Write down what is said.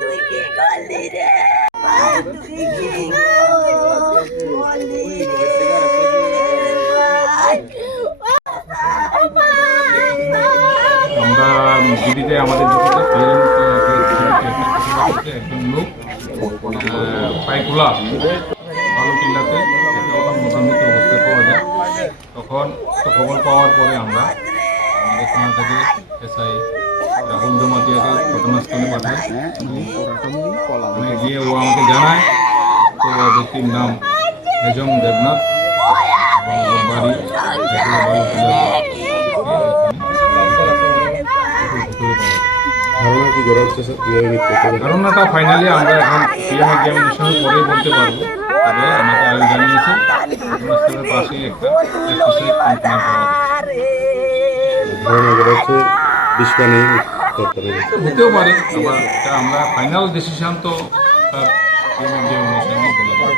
তুই কি করলি রে তুই কি করলি আমরা দিদিতে আমাদের দিদিতে পাইকুলা আলু টিল্লাতে মোটামুটি অবস্থায় পাওয়া যায় তখন খবর পাওয়ার পরে আমরা আমাদের থানা থেকে এসআই রাহুল জমাতিয়াকে ঘটনাস্থলে ওখানে গিয়ে ও আমাকে জানায় তো ব্যক্তির নাম হেজম দেবনাথ বাড়ি হচ্ছে স্যার কীভাবে? ধারণাটা ফাইনালি আমরা এখন পিএম এক্সামিনেশন পরেই বলতে পারব তবে আমাকে আগে জানিয়েছে ঘটনাস্থলের পাশেই একটা হচ্ছে হতেও পারে আবার এটা আমরা ফাইনাল ডিসিশন তো পিএম এক্সামিনেশন বলে।